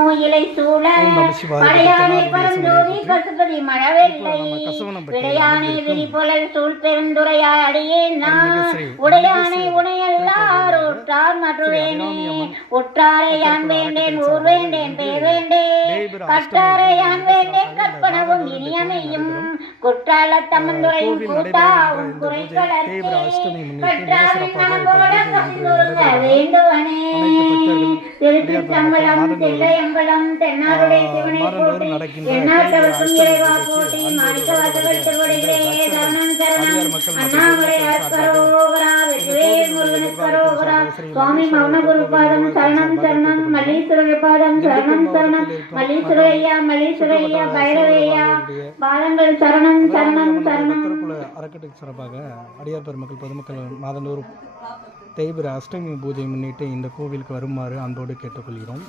சூழ. ஓம் நம சிவாய. படையானை சிவனை பசுபதி மழவெல்லை விடையானை விரிபுலல் சூழ் பெருந்துரையாய் அடியேன் நான். உடையானை அருள்மிகு உணையல்லார் உற்றார் மற்றுவேனே உற்றாரை யான் வேண்டேன் ஊர் வேண்டேன் பேர் வேண்டேன் கற்றாரை யான் வேண்டேன் கற்பனவும் இனியமையும். குற்றால தமந்துரையும் கூட்டாவும் நடைபெறுகின்ற இந்த பூஜை மாதந்தோறும் தில்லையம்பலம் தென்னாருடைய சிவனை எந்நாட்டவர்க்கும் தேய்பிர இறைவா பூஜைக்கு மாணிக்கவாசகர் திருவடிகளே வருகின்ற சரணம் அண்ணாமலை வெற்றிவேல் சுவாமி சரணம் சரணம் மல்லீஸ்வரர் பாதம் சரணம் சரணம். மல்லீஸ்வரையா மல்லீஸ்வரையா பைரவையா பாதங்கள் சரணம் சரணம் சரணம். அறக்கட்டளை சிறப்பாக அடியார் பெருமக்கள் பொதுமக்கள் மாதந்தோறும் தேய்பிர அஷ்டமி பூஜை முன்னிட்டு இந்த கோவிலுக்கு வருமாறு அன்போடு கேட்டுக்கொள்கிறோம்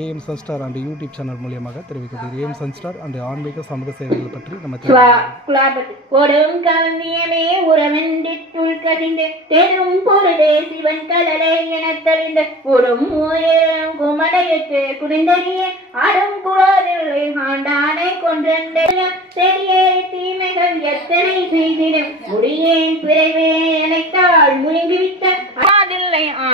ஏஎம் சன்ஸ்டார் அந்த யூடியூப் சேனல் மூலியமாக தெரிவிக்கப்படுகிறது ஏஎம் சன்ஸ்டார் அந்த ஆன்மீக சமூக சேவைகள் பற்றி நம்ம தெரிவிக்கிறோம்.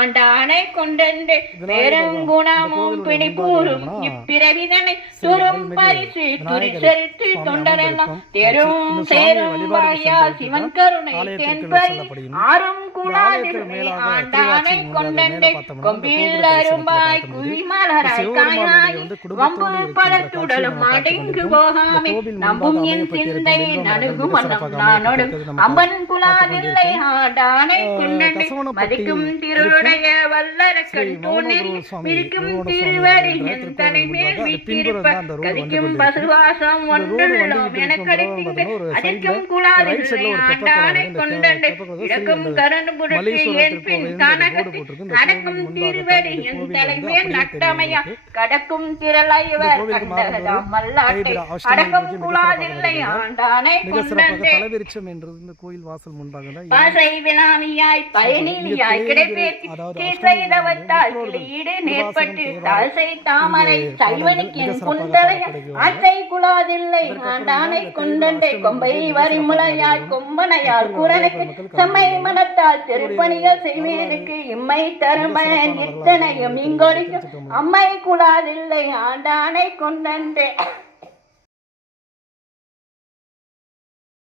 ஆண்டானை கொண்டென்று பெருங்குணமும் பிடிப்பூரும் இப்பிறவிதனை துரும் பரிசு துரிசரித்து தொண்டரெல்லாம் தெரும் சேரும் வாயா சிவன் கருணை தென்பரி ஆறும் குணாதிருமை ஆண்டானை கொண்டென்று கொம்பில் அரும்பாய் குவி மலராய் காயாய் வம்பு பலத்துடலும் அடங்கு போகாமே நம்பும் என் சிந்தை நடுங்கும் மன்னம் நானோடும் அம்பன் குலாதில்லை ஆண்டானை கொண்டென்று மதிக்கும் திருடைய வல்லரக்கன் தூணில் மிதிக்கும் திருவடி என் தலைமேல் வீட்டிருப்ப கதிக்கும் பசுவாசம் ஒன்றுள்ளோம் என கடித்திட்டு அடிக்கும் குலாதில்லை ஆண்டானை கொண்டென்று இறக்கும் கரண் புரட்சி என் பின் கனகத்து நடக்கும் திருவடி என் தலைமேல் நட்டமையா? கடக்கும் திரளைவர் கண்டதாம் மல்லாட்டை அடக்கும் குலாதில்லை ஆண்டானை கொண்டென்று தலைவிரிச்சம் என்றது இந்த கோயில் வாசல் முன்பாக தான் பாசை வினாமியாய் பயனிலியாய் கிடைப்பேற்கு கீழ்செய்தவத்தால் கிளீடு நேர்பட்டு தாசை தாமரை சைவனுக்கின் குந்தரைய ஆற்றை குலாதில்லை ஆண்டானை கொண்டண்டை கொம்பை வரிமுளையாய் கொம்பனையால் குரலுக்கு செம்மை மனத்தால் திருப்பணிகள் செய்வதற்கு இம்மை தருமன் இத்தனையும் அம்மை குலாதில்லை ஆண்டானை கொண்டண்டே